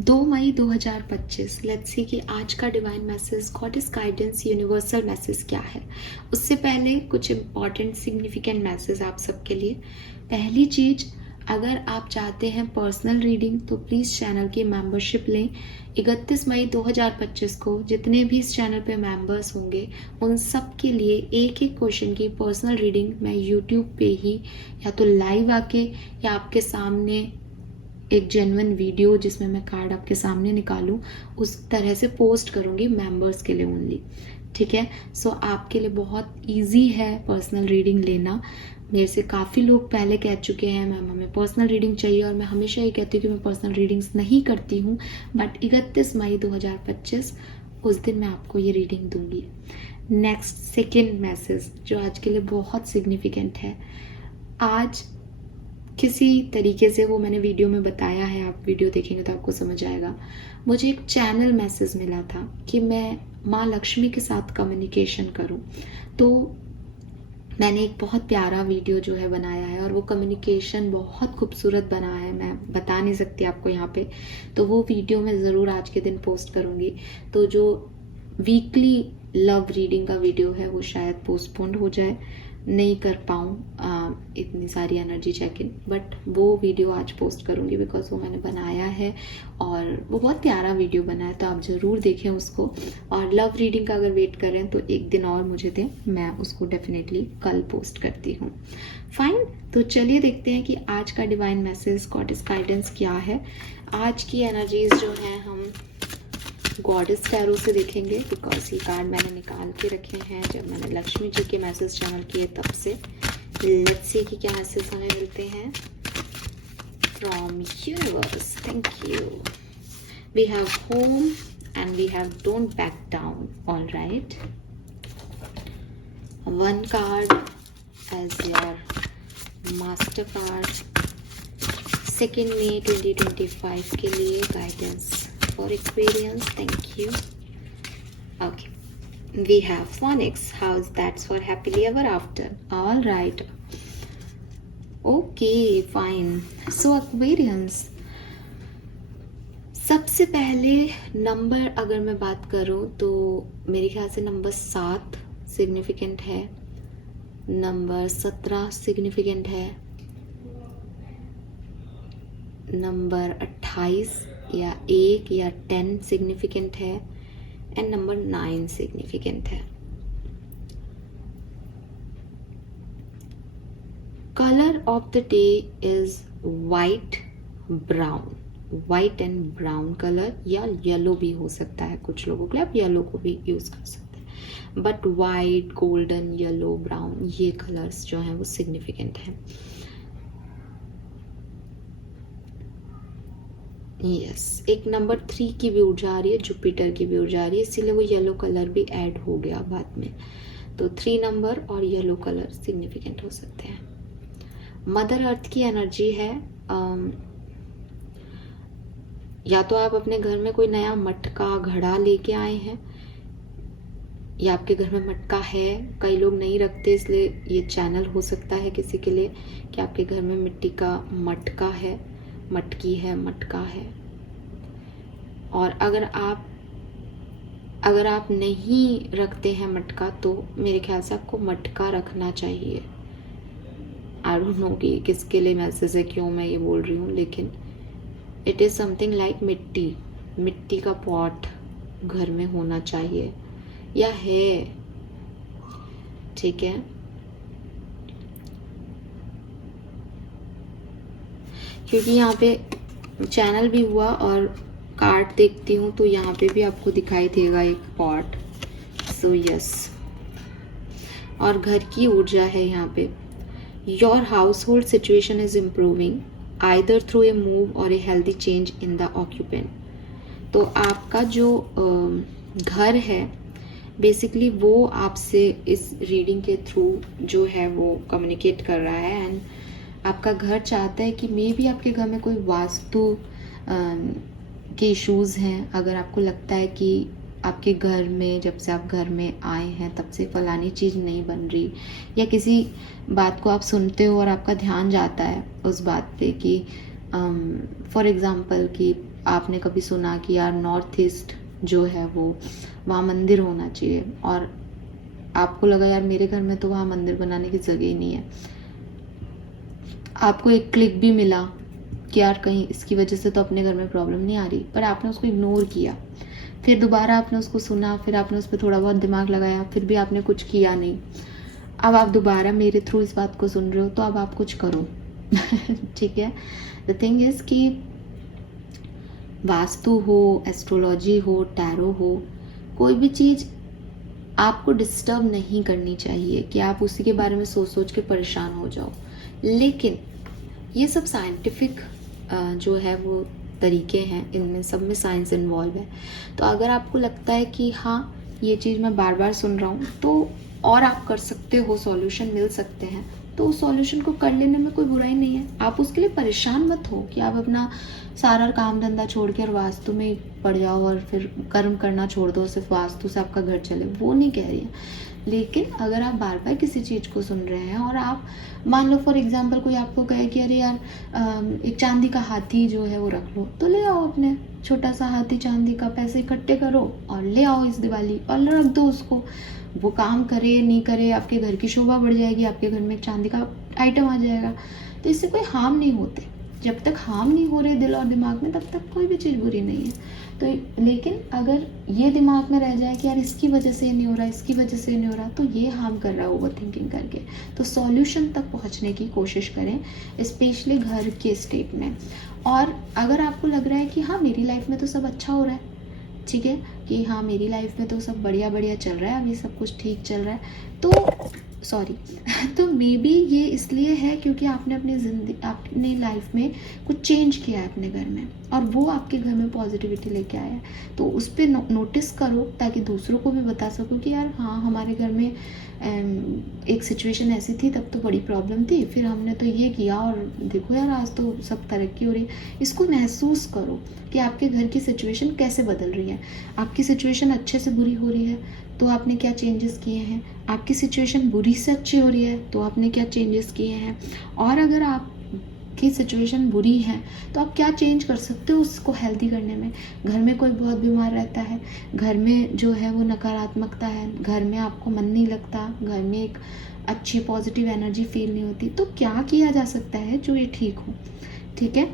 2 मई 2025। Let's see कि आज का divine message, goddess guidance, universal message क्या है। उससे पहले कुछ इम्पॉर्टेंट सिग्निफिकेंट मैसेज आप सबके लिए। पहली चीज़, अगर आप चाहते हैं पर्सनल रीडिंग तो प्लीज़ चैनल की मेंबरशिप लें। 31 मई 2025 को जितने भी इस चैनल पे मेंबर्स होंगे उन सब के लिए एक एक क्वेश्चन की पर्सनल रीडिंग मैं यूट्यूब पे ही या तो लाइव आके या आपके सामने एक जेन्युइन वीडियो जिसमें मैं कार्ड आपके सामने निकालूं उस तरह से पोस्ट करूंगी मेंबर्स के लिए ओनली। ठीक है, सो आपके लिए बहुत इजी है पर्सनल रीडिंग लेना। मेरे से काफ़ी लोग पहले कह चुके हैं मैम हमें पर्सनल रीडिंग चाहिए, और मैं हमेशा ये कहती हूँ कि मैं पर्सनल रीडिंग्स नहीं करती हूँ, बट 31 मई 2025 उस दिन मैं आपको ये रीडिंग दूंगी। नेक्स्ट सेकेंड मैसेज जो आज के लिए बहुत सिग्निफिकेंट है। आज किसी तरीके से, वो मैंने वीडियो में बताया है, आप वीडियो देखेंगे तो आपको समझ आएगा, मुझे एक चैनल मैसेज मिला था कि मैं माँ लक्ष्मी के साथ कम्युनिकेशन करूं। तो मैंने एक बहुत प्यारा वीडियो जो है बनाया है, और वो कम्युनिकेशन बहुत खूबसूरत बना है, मैं बता नहीं सकती आपको यहाँ पे। तो वो वीडियो मैं ज़रूर आज के दिन पोस्ट करूँगी। तो जो वीकली लव रीडिंग का वीडियो है वो शायद पोस्टपोन्ड हो जाए, नहीं कर पाऊँ इतनी सारी एनर्जी चेक इन, बट वो वीडियो आज पोस्ट करूँगी बिकॉज वो मैंने बनाया है और वो बहुत प्यारा वीडियो बना है, तो आप ज़रूर देखें उसको। और लव रीडिंग का अगर वेट कर रहे हैं तो एक दिन और मुझे दें, मैं उसको डेफिनेटली कल पोस्ट करती हूँ। फाइन, तो चलिए देखते हैं कि आज का डिवाइन मैसेज, गॉडेस गाइडेंस क्या है। आज की एनर्जीज जो हैं हम गॉडेस टैरो से देखेंगे, बिकॉज ये कार्ड मैंने निकाल के रखे हैं जब मैंने लक्ष्मी जी के मैसेज चैनल किए तब से। लेट्स सी कि क्या मैसेज हमें मिलते हैं from universe. Thank you. We have home and we have don't back down. All right, one card as your master card 2 मई 2025 के लिए guidance for Aquarians. Thank you. Okay, we have Phoenix. How's that for happily ever after? All right. Okay, fine. So Aquarians, सबसे पहले number अगर मैं बात करूं तो मेरे ख्याल से नंबर 7 सिग्निफिकेंट है, नंबर 17 सिग्निफिकेंट है, नंबर 28 या 1 या 10 सिग्निफिकेंट है, एंड नंबर 9 सिग्निफिकेंट है। Colour of the day is white brown, white and brown colour, या येलो भी हो सकता है कुछ लोगों के लिए, आप येलो को भी यूज कर सकते हैं, but white, golden, yellow, brown, ये कलर्स जो हैं वो सिग्निफिकेंट हैं। यस, एक नंबर 3 की भी ऊर्जा आ रही है, जुपिटर की भी ऊर्जा आ रही है, इसीलिए वो येलो कलर भी ऐड हो गया बाद में। तो 3 नंबर और येलो कलर सिग्निफिकेंट हो सकते हैं। मदर अर्थ की एनर्जी है। या तो आप अपने घर में कोई नया मटका, घड़ा लेके आए हैं, या आपके घर में मटका है, कई लोग नहीं रखते इसलिए ये चैनल हो सकता है किसी के लिए कि आपके घर में मिट्टी का मटका है, मटकी है, मटका है। और अगर आप नहीं रखते हैं मटका तो मेरे ख्याल से आपको मटका रखना चाहिए। आई डोंट नो कि किसके लिए मैसेज है, क्यों मैं ये बोल रही हूँ, लेकिन इट इज़ समथिंग लाइक मिट्टी का पॉट घर में होना चाहिए या है। ठीक है, क्योंकि यहाँ पे चैनल भी हुआ और कार्ड देखती हूँ तो यहाँ पे भी आपको दिखाई देगा एक पॉट। सो यस, और घर की ऊर्जा है यहाँ पे। Your household situation is improving either through a move or a healthy change in the occupant. तो आपका जो घर है बेसिकली वो आपसे इस रीडिंग के थ्रू जो है वो कम्युनिकेट कर रहा है, एंड आपका घर चाहता है कि मे बी आपके घर में कोई वास्तु के इश्यूज़ हैं। अगर आपको लगता है कि आपके घर में जब से आप घर में आए हैं तब से फलानी चीज़ नहीं बन रही, या किसी बात को आप सुनते हो और आपका ध्यान जाता है उस बात पे कि फॉर एग्ज़ाम्पल कि आपने कभी सुना कि यार नॉर्थ ईस्ट जो है वो वहाँ मंदिर होना चाहिए, और आपको लगा यार मेरे घर में तो वहाँ मंदिर बनाने की जगह ही नहीं है। आपको एक क्लिक भी मिला कि यार कहीं इसकी वजह से तो अपने घर में प्रॉब्लम नहीं आ रही, पर आपने उसको इग्नोर किया। फिर दोबारा आपने उसको सुना, फिर आपने उस पर थोड़ा बहुत दिमाग लगाया, फिर भी आपने कुछ किया नहीं। अब आप दोबारा मेरे थ्रू इस बात को सुन रहे हो, तो अब आप कुछ करो। ठीक है। द थिंग इज कि वास्तु हो, एस्ट्रोलॉजी हो, टैरो हो, कोई भी चीज़ आपको डिस्टर्ब नहीं करनी चाहिए कि आप उसी के बारे में सोच सोच के परेशान हो जाओ। लेकिन ये सब साइंटिफिक जो है वो तरीके हैं, इनमें सब में साइंस इन्वॉल्व है। तो अगर आपको लगता है कि हाँ ये चीज़ मैं बार बार सुन रहा हूँ तो और आप कर सकते हो, सॉल्यूशन मिल सकते हैं, तो उस सॉल्यूशन को कर लेने में कोई बुराई नहीं है। आप उसके लिए परेशान मत हो कि आप अपना सारा काम धंधा छोड़ के और वास्तु में पड़ जाओ और फिर कर्म करना छोड़ दो, सिर्फ वास्तु से आपका घर चले, वो नहीं कह रही है। लेकिन अगर आप बार बार किसी चीज़ को सुन रहे हैं और आप मान लो फॉर एग्जांपल कोई आपको कहे कि अरे यार एक चांदी का हाथी जो है वो रख लो, तो ले आओ अपने छोटा सा हाथी चांदी का, पैसे इकट्ठे करो और ले आओ इस दिवाली और रख दो उसको। वो काम करे नहीं करे, आपके घर की शोभा बढ़ जाएगी, आपके घर में एक चांदी का आइटम आ जाएगा। तो इससे कोई हार्म नहीं होते। जब तक हार्म नहीं हो रहे दिल और दिमाग में, तब तक कोई भी चीज़ बुरी नहीं है। तो लेकिन अगर ये दिमाग में रह जाए कि यार इसकी वजह से नहीं हो रहा, इसकी वजह से नहीं हो रहा, तो ये हार्म कर रहा है ओवर थिंकिंग करके। तो सॉल्यूशन तक पहुंचने की कोशिश करें, स्पेशली घर के स्टेट में। और अगर आपको लग रहा है कि हाँ मेरी लाइफ में तो सब अच्छा हो रहा है, ठीक है, कि हाँ मेरी लाइफ में तो सब बढ़िया बढ़िया चल रहा है, अभी सब कुछ ठीक चल रहा है, तो सॉरी तो मे बी ये इसलिए है क्योंकि आपने अपनी लाइफ में कुछ चेंज किया है अपने घर में, और वो आपके घर में पॉजिटिविटी लेके आया है। तो उस पर नोटिस करो ताकि दूसरों को भी बता सको कि यार हाँ हमारे घर में एक सिचुएशन ऐसी थी, तब तो बड़ी प्रॉब्लम थी, फिर हमने तो ये किया और देखो यार आज तो सब तरक्की हो रही है। इसको महसूस करो कि आपके घर की सिचुएशन कैसे बदल रही है। आपकी सिचुएशन अच्छे से बुरी हो रही है तो आपने क्या चेंजेस किए हैं, आपकी सिचुएशन बुरी से अच्छी हो रही है तो आपने क्या चेंजेस किए हैं, और अगर आपकी सिचुएशन बुरी है तो आप क्या चेंज कर सकते हो उसको हेल्दी करने में। घर में कोई बहुत बीमार रहता है, घर में जो है वो नकारात्मकता है, घर में आपको मन नहीं लगता, घर में एक अच्छी पॉजिटिव एनर्जी फील नहीं होती, तो क्या किया जा सकता है जो ये ठीक हो। ठीक है।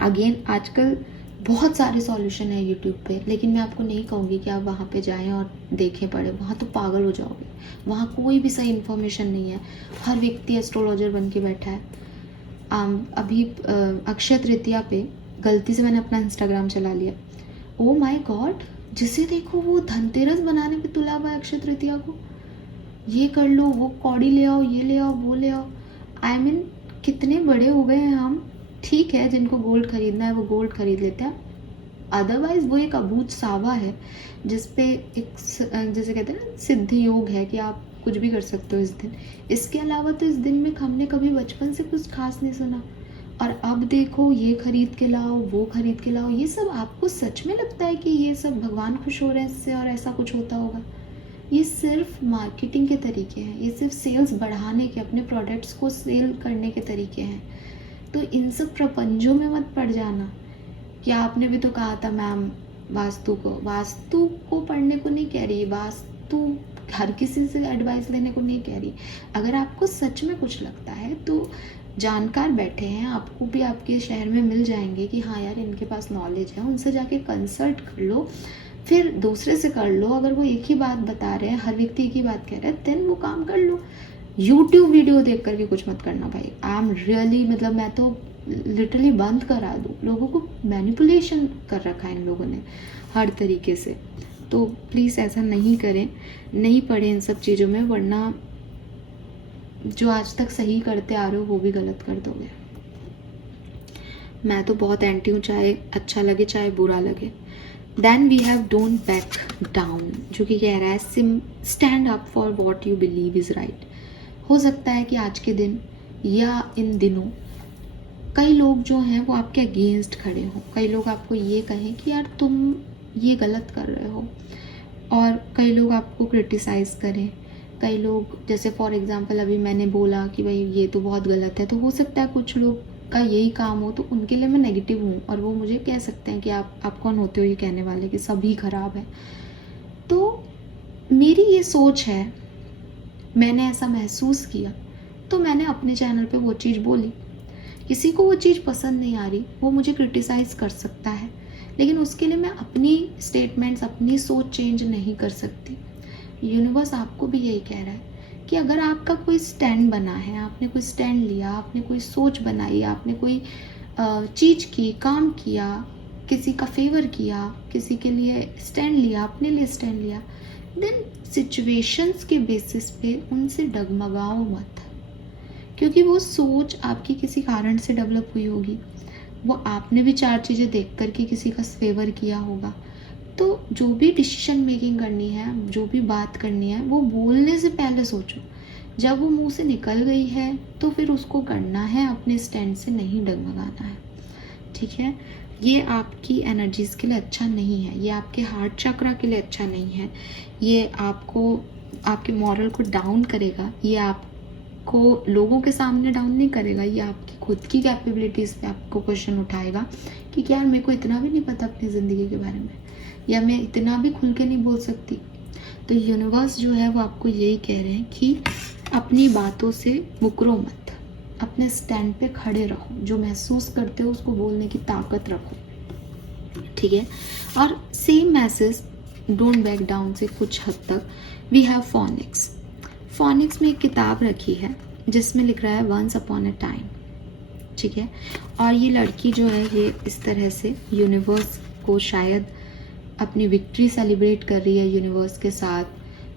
अगेन आजकल बहुत सारे सॉल्यूशन है यूट्यूब पे, लेकिन मैं आपको नहीं कहूँगी कि आप वहाँ पे जाएं और देखें पढ़ें, वहाँ तो पागल हो जाओगे। वहाँ कोई भी सही इन्फॉर्मेशन नहीं है, हर व्यक्ति एस्ट्रोलॉजर बन के बैठा है। अभी अक्षय तृतीया पे गलती से मैंने अपना इंस्टाग्राम चला लिया, ओ माय गॉड, जिसे देखो वो धनतेरस बनाने पे तुला हुआ है अक्षय तृतीया को, ये कर लो, वो कौड़ी ले आओ, ये ले आओ, वो ले आओ। आई मीन कितने बड़े हो गए हैं हम। ठीक है जिनको गोल्ड खरीदना है वो गोल्ड खरीद लेते हैं, अदरवाइज वो एक अबूझ सावा है जिसपे एक जैसे कहते हैं ना सिद्ध योग है कि आप कुछ भी कर सकते हो इस दिन। इसके अलावा तो इस दिन में हमने कभी बचपन से कुछ खास नहीं सुना, और अब देखो ये खरीद के लाओ, वो खरीद के लाओ। ये सब आपको सच में लगता है कि ये सब भगवान खुश हो रहे हैं इससे और ऐसा कुछ होता होगा? ये सिर्फ मार्केटिंग के तरीके हैं, ये सिर्फ सेल्स बढ़ाने के, अपने प्रोडक्ट्स को सेल करने के तरीके हैं। तो इन सब प्रपंचों में मत पड़ जाना। क्या आपने भी तो कहा था मैम वास्तु को पढ़ने को नहीं कह रही, वास्तु हर किसी से एडवाइस लेने को नहीं कह रही। अगर आपको सच में कुछ लगता है तो जानकार बैठे हैं, आपको भी आपके शहर में मिल जाएंगे कि हाँ यार इनके पास नॉलेज है, उनसे जाके कंसल्ट कर लो, फिर दूसरे से कर लो। अगर वो एक ही बात बता रहे हैं, हर व्यक्ति एक ही बात कह रहा है, देन वो काम कर लो। यूट्यूब वीडियो देख करके कुछ मत करना भाई। आई एम रियली मतलब मैं तो लिटरली बंद करा दूँ, लोगों को मैनिपुलेशन कर रखा है इन लोगों ने हर तरीके से। तो प्लीज़ ऐसा नहीं करें, नहीं पढ़ें इन सब चीज़ों में, वरना जो आज तक सही करते आ रहे हो वो भी गलत कर दोगे। मैं तो बहुत एंटी हूँ, चाहे अच्छा लगे चाहे बुरा लगे। Then we have don't back down, जो कि कह रहा है stand up for what you believe is right. हो सकता है कि आज के दिन या इन दिनों कई लोग जो हैं वो आपके अगेंस्ट खड़े हों, कई लोग आपको ये कहें कि यार तुम ये गलत कर रहे हो, और कई लोग आपको क्रिटिसाइज़ करें। कई लोग जैसे फॉर एग्जांपल अभी मैंने बोला कि भाई ये तो बहुत गलत है, तो हो सकता है कुछ लोग का यही काम हो तो उनके लिए मैं नेगेटिव हूँ, और वो मुझे कह सकते हैं कि आप कौन होते हो ये कहने वाले कि सभी खराब है। तो मेरी ये सोच है, मैंने ऐसा महसूस किया, तो मैंने अपने चैनल पे वो चीज़ बोली। किसी को वो चीज़ पसंद नहीं आ रही, वो मुझे क्रिटिसाइज़ कर सकता है, लेकिन उसके लिए मैं अपनी स्टेटमेंट्स, अपनी सोच चेंज नहीं कर सकती। यूनिवर्स आपको भी यही कह रहा है कि अगर आपका कोई स्टैंड बना है, आपने कोई स्टैंड लिया, आपने कोई सोच बनाई, आपने कोई चीज़ की, काम किया, किसी का फेवर किया, किसी के लिए स्टैंड लिया, अपने लिए स्टैंड लिया, देन सिचुएशंस के बेसिस पे उनसे डगमगाओ मत, क्योंकि वो सोच आपकी किसी कारण से डेवलप हुई होगी। वो आपने भी 4 चीज़ें देख कर के किसी का फेवर किया होगा। तो जो भी डिसीजन मेकिंग करनी है, जो भी बात करनी है, वो बोलने से पहले सोचो। जब वो मुंह से निकल गई है तो फिर उसको करना है, अपने स्टैंड से नहीं डगमगाना है, ठीक है। ये आपकी एनर्जीज के लिए अच्छा नहीं है, ये आपके हार्ट चक्रा के लिए अच्छा नहीं है, ये आपको, आपके मॉरल को डाउन करेगा, ये आपको लोगों के सामने डाउन नहीं करेगा, ये आपकी खुद की कैपेबिलिटीज़ पे आपको क्वेश्चन उठाएगा कि क्या यार मेरे को इतना भी नहीं पता अपनी ज़िंदगी के बारे में, या मैं इतना भी खुल के नहीं बोल सकती। तो यूनिवर्स जो है वो आपको यही कह रहे हैं कि अपनी बातों से मुकरो मत, अपने स्टैंड पे खड़े रहो, जो महसूस करते हो उसको बोलने की ताकत रखो, ठीक है। और same message don't back down से कुछ हद तक वी हैव फोनिक्स। फोनिक्स में एक किताब रखी है जिसमें लिख रहा है वंस अपॉन अ टाइम, ठीक है। और ये लड़की जो है ये इस तरह से यूनिवर्स को शायद अपनी विक्ट्री सेलिब्रेट कर रही है यूनिवर्स के साथ,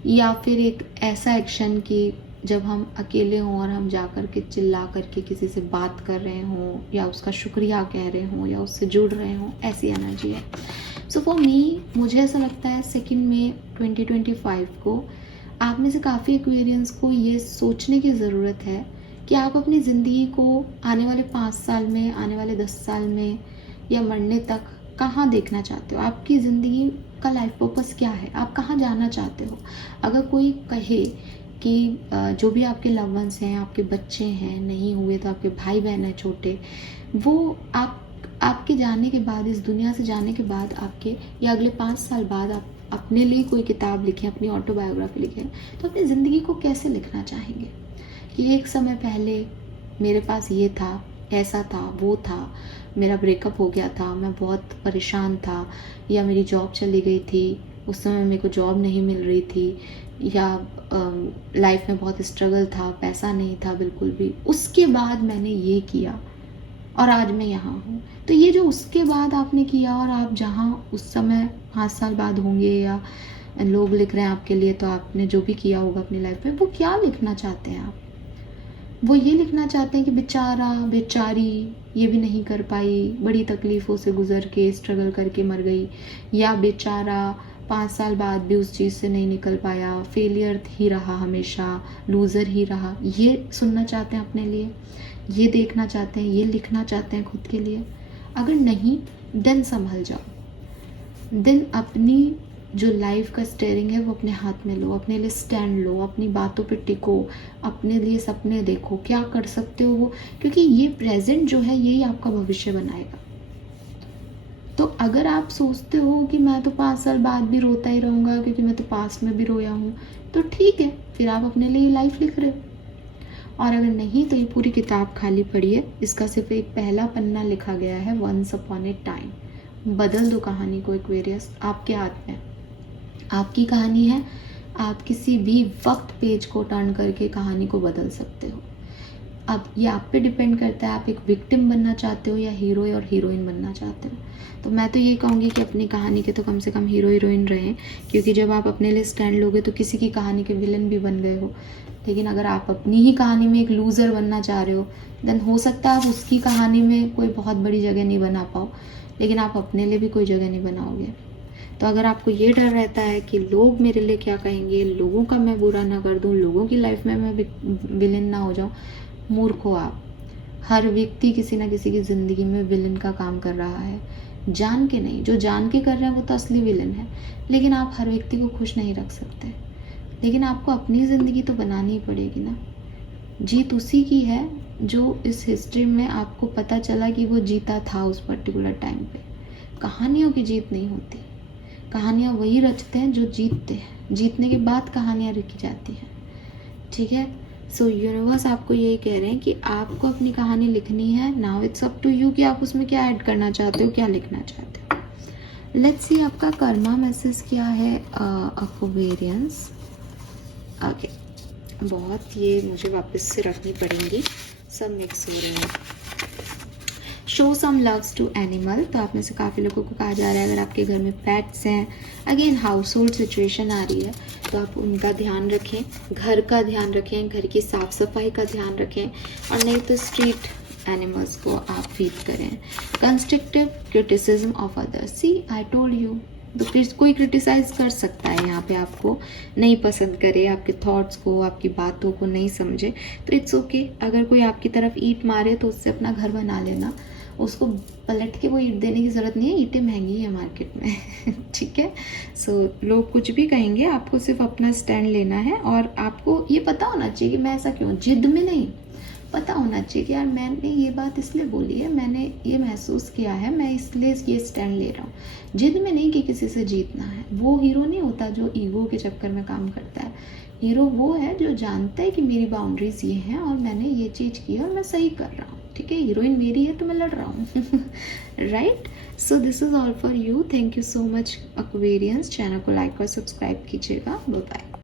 या फिर एक ऐसा एक्शन कि जब हम अकेले हों और हम जा कर के चिल्ला करके किसी से बात कर रहे हों, या उसका शुक्रिया कह रहे हों, या उससे जुड़ रहे हों, ऐसी एनर्जी है। सो फॉर मी, मुझे ऐसा लगता है 2 मई 2025 को आप में से काफ़ी एक्वेरियंस को ये सोचने की ज़रूरत है कि आप अपनी ज़िंदगी को आने वाले 5 साल में, आने वाले 10 साल में, या मरने तक कहाँ देखना चाहते हो। आपकी ज़िंदगी का लाइफ पर्पस क्या है, आप कहाँ जाना चाहते हो। अगर कोई कहे कि जो भी आपके लव वंस हैं, आपके बच्चे हैं, नहीं हुए तो आपके भाई बहन हैं छोटे, वो आपके जाने के बाद, इस दुनिया से जाने के बाद, आपके या अगले 5 साल बाद आप अपने लिए कोई किताब लिखें, अपनी ऑटोबायोग्राफी लिखें, तो अपनी ज़िंदगी को कैसे लिखना चाहेंगे कि एक समय पहले मेरे पास ये था, ऐसा था, वो था, मेरा ब्रेकअप हो गया था, मैं बहुत परेशान था, या मेरी जॉब चली गई थी, उस समय मेरे को जॉब नहीं मिल रही थी, या लाइफ में बहुत स्ट्रगल था, पैसा नहीं था बिल्कुल भी, उसके बाद मैंने ये किया और आज मैं यहाँ हूँ। तो ये जो उसके बाद आपने किया और आप जहाँ उस समय 5 साल बाद होंगे, या लोग लिख रहे हैं आपके लिए, तो आपने जो भी किया होगा अपनी लाइफ में, वो क्या लिखना चाहते हैं आप। वो ये लिखना चाहते हैं कि बेचारा, बेचारी ये भी नहीं कर पाई, बड़ी तकलीफ़ों से गुजर के, स्ट्रगल करके मर गई, या बेचारा 5 साल बाद भी उस चीज़ से नहीं निकल पाया, फेलियर ही रहा, हमेशा लूज़र ही रहा। ये सुनना चाहते हैं अपने लिए, ये देखना चाहते हैं, ये लिखना चाहते हैं खुद के लिए। अगर नहीं, देन संभल जाओ, देन अपनी जो लाइफ का स्टेयरिंग है वो अपने हाथ में लो, अपने लिए स्टैंड लो, अपनी बातों पे टिको, अपने लिए सपने देखो, क्या कर सकते हो वो, क्योंकि ये प्रेजेंट जो है यही आपका भविष्य बनाएगा। तो अगर आप सोचते हो कि मैं तो 5 साल बाद भी रोता ही रहूँगा क्योंकि मैं तो पास्ट में भी रोया हूँ, तो ठीक है, फिर आप अपने लिए लाइफ लिख रहे हो। और अगर नहीं तो ये पूरी किताब खाली पढ़िए, इसका सिर्फ एक पहला पन्ना लिखा गया है, वंस अपॉन ए टाइम। बदल दो कहानी को एक्वेरियस, आपके हाथ में, आपकी कहानी है। आप किसी भी वक्त पेज को टर्न करके कहानी को बदल सकते हो। अब ये आप पे डिपेंड करता है, आप एक विक्टिम बनना चाहते हो या हीरो और हीरोइन बनना चाहते हो। तो मैं तो ये कहूँगी कि अपनी कहानी के तो कम से कम हीरो हीरोइन रहें, क्योंकि जब आप अपने लिए स्टैंड लोगे तो किसी की कहानी के विलन भी बन गए हो। लेकिन अगर आप अपनी ही कहानी में एक लूज़र बनना चाह रहे हो, देन हो सकता है आप उसकी कहानी में कोई बहुत बड़ी जगह नहीं बना पाओ, लेकिन आप अपने लिए भी कोई जगह नहीं बनाओगे। तो अगर आपको ये डर रहता है कि लोग मेरे लिए क्या कहेंगे, लोगों का मैं बुरा ना कर दूं, लोगों की लाइफ में मैं विलेन ना हो जाऊं, मूर्ख हो आप। हर व्यक्ति किसी ना किसी की ज़िंदगी में विलेन का काम कर रहा है, जान के नहीं। जो जान के कर रहे हैं वो तो असली विलेन है। लेकिन आप हर व्यक्ति को खुश नहीं रख सकते, लेकिन आपको अपनी ज़िंदगी तो बनानी ही पड़ेगी ना। जीत उसी की है जो इस हिस्ट्री में आपको पता चला कि वो जीता था उस पर्टिकुलर टाइम पे। कहानियों की जीत नहीं होती, कहानियाँ वही रचते हैं जो जीतते हैं, जीतने के बाद कहानियाँ लिखी जाती हैं, ठीक है। सो यूनिवर्स आपको यही कह रहे हैं कि आपको अपनी कहानी लिखनी है। Now it's up to you कि आप उसमें क्या ऐड करना चाहते हो, क्या लिखना चाहते हो। लेट्स सी आपका कर्मा मैसेज क्या है एक्वेरियंस। ओके, बहुत ये मुझे वापस से रखनी पड़ेंगी, सब मिक्स हो रहे हैं। Show some loves to animal, तो आप में से काफ़ी लोगों को कहा जा रहा है अगर आपके घर में पेट्स हैं, अगेन हाउस होल्ड सिचुएशन आ रही है, तो आप उनका ध्यान रखें, घर का ध्यान रखें, घर की साफ सफाई का ध्यान रखें, और नहीं तो स्ट्रीट एनिमल्स को आप फीड करें। Constructive criticism of others, see I told you, तो फिर कोई क्रिटिसाइज कर सकता है यहाँ पे, आपको नहीं पसंद करे, आपके थॉट्स को, आपकी बातों को नहीं समझे, तो इट्स ओके। अगर कोई आपकी तरफ ईंट मारे तो उससे अपना घर बना लेना, उसको पलट के वो ईंट देने की ज़रूरत नहीं है, ईंटें महंगी है मार्केट में ठीक है। सो लोग कुछ भी कहेंगे, आपको सिर्फ अपना स्टैंड लेना है, और आपको ये पता होना चाहिए कि मैं ऐसा क्यों, जिद में नहीं, पता होना चाहिए कि यार मैंने ये बात इसलिए बोली है, मैंने ये महसूस किया है, मैं इसलिए ये स्टैंड ले रहा हूँ। जिद में नहीं कि किसी से जीतना है। वो हीरो नहीं होता जो ईगो के चक्कर में काम करता है। हीरो वो है जो जानता है कि मेरी बाउंड्रीज ये हैं और मैंने ये चीज़ की है और मैं सही कर रहा हूँ, ठीक है। हीरोइन मेरी है तो मैं लड़ रहा हूँ right. So this is all for you. Thank you so much Aquarians. Channel को लाइक और सब्सक्राइब कीजिएगा। Bye bye.